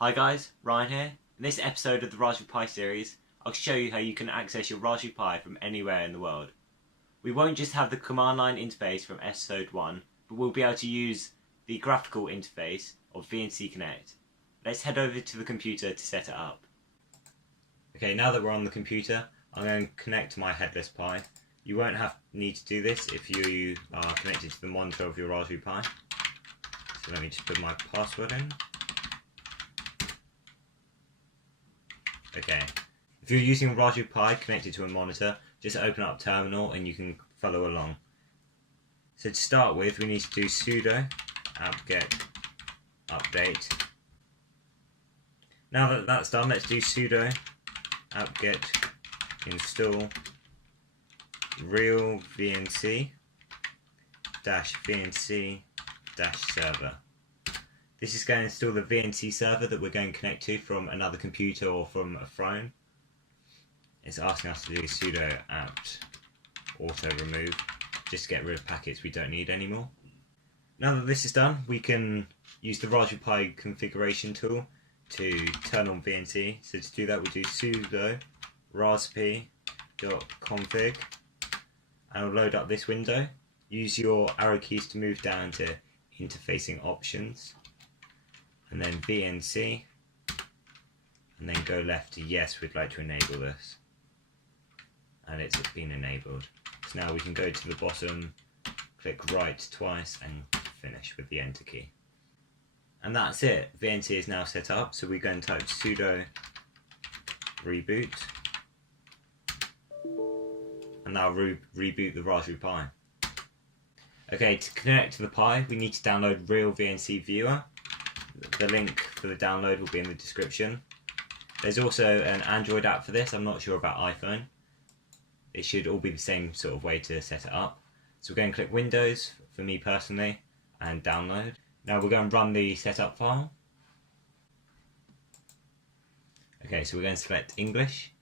Hi guys, Ryan here. In this episode of the Raspberry Pi series, I'll show you how you can access your Raspberry Pi from anywhere in the world. We won't just have the command line interface from episode 1, but we'll be able to use the graphical interface of VNC Connect. Let's head over to the computer to set it up. Okay, now that we're on the computer, I'm going to connect to my headless Pi. You won't need to do this if you are connected to the monitor of your Raspberry Pi. So let me just put my password in. Okay, if you're using a Raspberry Pi connected to a monitor, just open up Terminal and you can follow along. So to start with, we need to do sudo apt-get update. Now that that's done, let's do sudo apt-get install realvnc-vnc-server. This is going to install the VNC server that we're going to connect to from another computer or from a phone. It's asking us to do sudo apt autoremove just to get rid of packets we don't need anymore. Now that this is done, we can use the Raspberry Pi configuration tool to turn on VNC. So to do that, we do sudo raspi-config and it'll load up this window. Use your arrow keys to move down to interfacing options, and then VNC, and then go left to yes, we'd like to enable this, and it's been enabled. So now we can go to the bottom, click right twice and finish with the enter key. And that's it, VNC is now set up, so we're going to type sudo reboot, and that'll reboot the Raspberry Pi. Okay, to connect to the Pi, we need to download realvnc viewer. The link for the download will be in the description. There's also an Android app for this. I'm not sure about iPhone. It should all be the same sort of way to set it up. So we're going to click Windows, for me personally, and download. Now we're going to run the setup file. Okay, so we're going to select English.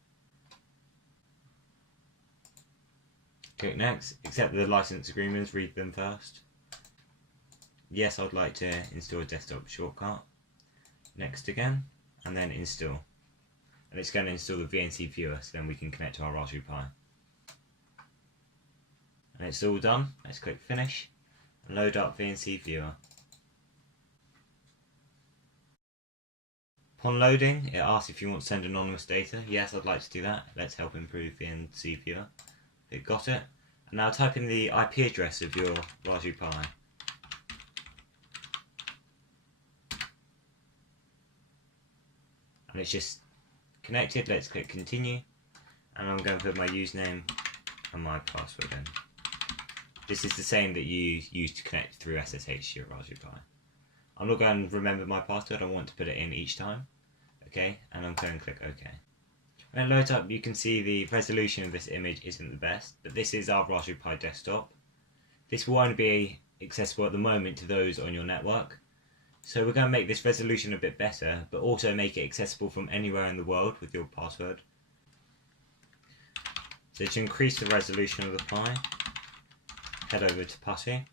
Click Next. Accept the license agreements, read them first. Yes, I'd like to install a desktop shortcut. Next again, and then install. And it's going to install the VNC viewer, so then we can connect to our Raspberry Pi. And it's all done. Let's click Finish and load up VNC viewer. Upon loading, it asks if you want to send anonymous data. Yes, I'd like to do that. Let's help improve VNC viewer. It got it. And now type in the IP address of your Raspberry Pi. And it's just connected. Let's click continue, and I'm going to put my username and my password in. This is the same that you use to connect through SSH to your Raspberry Pi. I'm not going to remember my password, I want to put it in each time. Okay, and I'm going to click OK. When it loads up, you can see the resolution of this image isn't the best, but this is our Raspberry Pi desktop. This will only be accessible at the moment to those on your network. So we're going to make this resolution a bit better, but also make it accessible from anywhere in the world with your password. So to increase the resolution of the Pi, head over to PuTTY.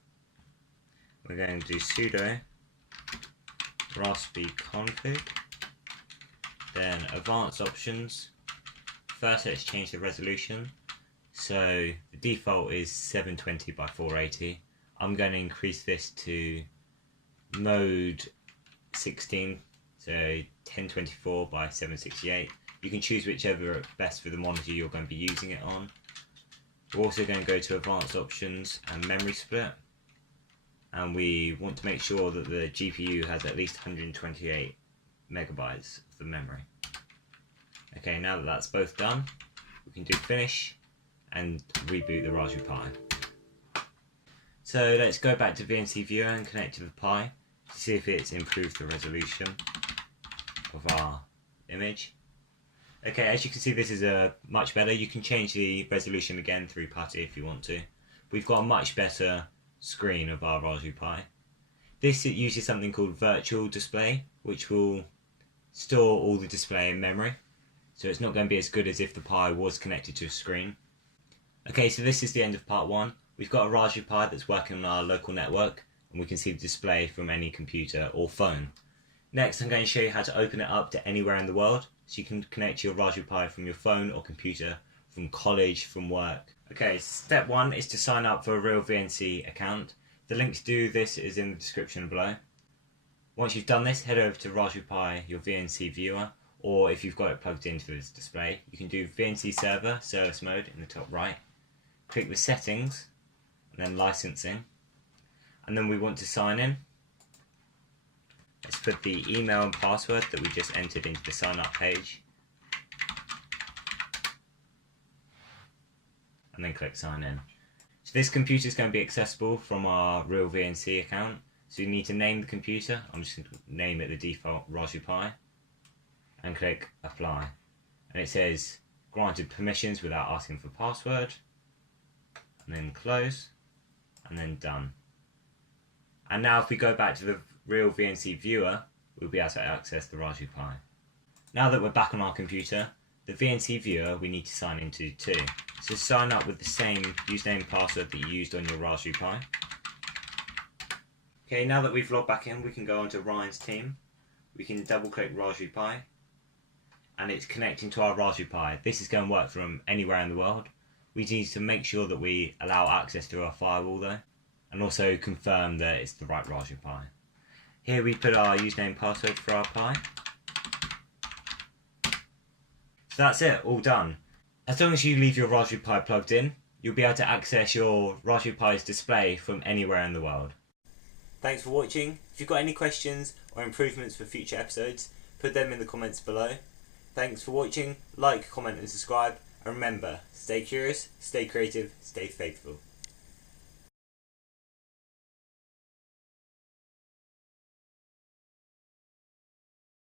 We're going to do sudo raspi-config, then advanced options. First, let's change the resolution. So the default is 720 by 480. I'm going to increase this to mode 16, so 1024 by 768. You can choose whichever is best for the monitor you're going to be using it on. We're also going to go to advanced options and memory split, and we want to make sure that the GPU has at least 128 megabytes of the memory. Okay, now that that's both done, we can do finish and reboot the Raspberry Pi. So let's go back to VNC Viewer and connect to the Pi to see if it's improved the resolution of our image. Okay, as you can see, this is much better. You can change the resolution again through PuTTY if you want to. We've got a much better screen of our Raspberry Pi. This uses something called virtual display, which will store all the display in memory. So it's not going to be as good as if the Pi was connected to a screen. Okay, so this is the end of part 1. We've got a Raspberry Pi that's working on our local network, and we can see the display from any computer or phone. Next, I'm going to show you how to open it up to anywhere in the world, so you can connect to your Raspberry Pi from your phone or computer, from college, from work. Okay, step 1 is to sign up for a real VNC account. The link to do this is in the description below. Once you've done this, head over to Raspberry Pi, your VNC viewer, or if you've got it plugged into this display, you can do VNC server, service mode in the top right. Click the settings, and then licensing. And then we want to sign in. Let's put the email and password that we just entered into the sign up page. And then click sign in. So this computer is going to be accessible from our real VNC account. So you need to name the computer. I'm just going to name it the default Raspberry Pi. And click apply. And it says granted permissions without asking for password. And then close. And then done. And now if we go back to the real VNC viewer, we'll be able to access the Raspberry Pi. Now that we're back on our computer, the VNC viewer we need to sign into too. So sign up with the same username and password that you used on your Raspberry Pi. Okay, now that we've logged back in, we can go onto Ryan's team. We can double click Raspberry Pi and it's connecting to our Raspberry Pi. This is going to work from anywhere in the world. We need to make sure that we allow access to our firewall though, and also confirm that it's the right Raspberry Pi. Here we put our username and password for our Pi. So that's it, all done. As long as you leave your Raspberry Pi plugged in, you'll be able to access your Raspberry Pi's display from anywhere in the world. Thanks for watching. If you've got any questions or improvements for future episodes, put them in the comments below. Thanks for watching, like, comment and subscribe, and remember, stay curious, stay creative, stay faithful.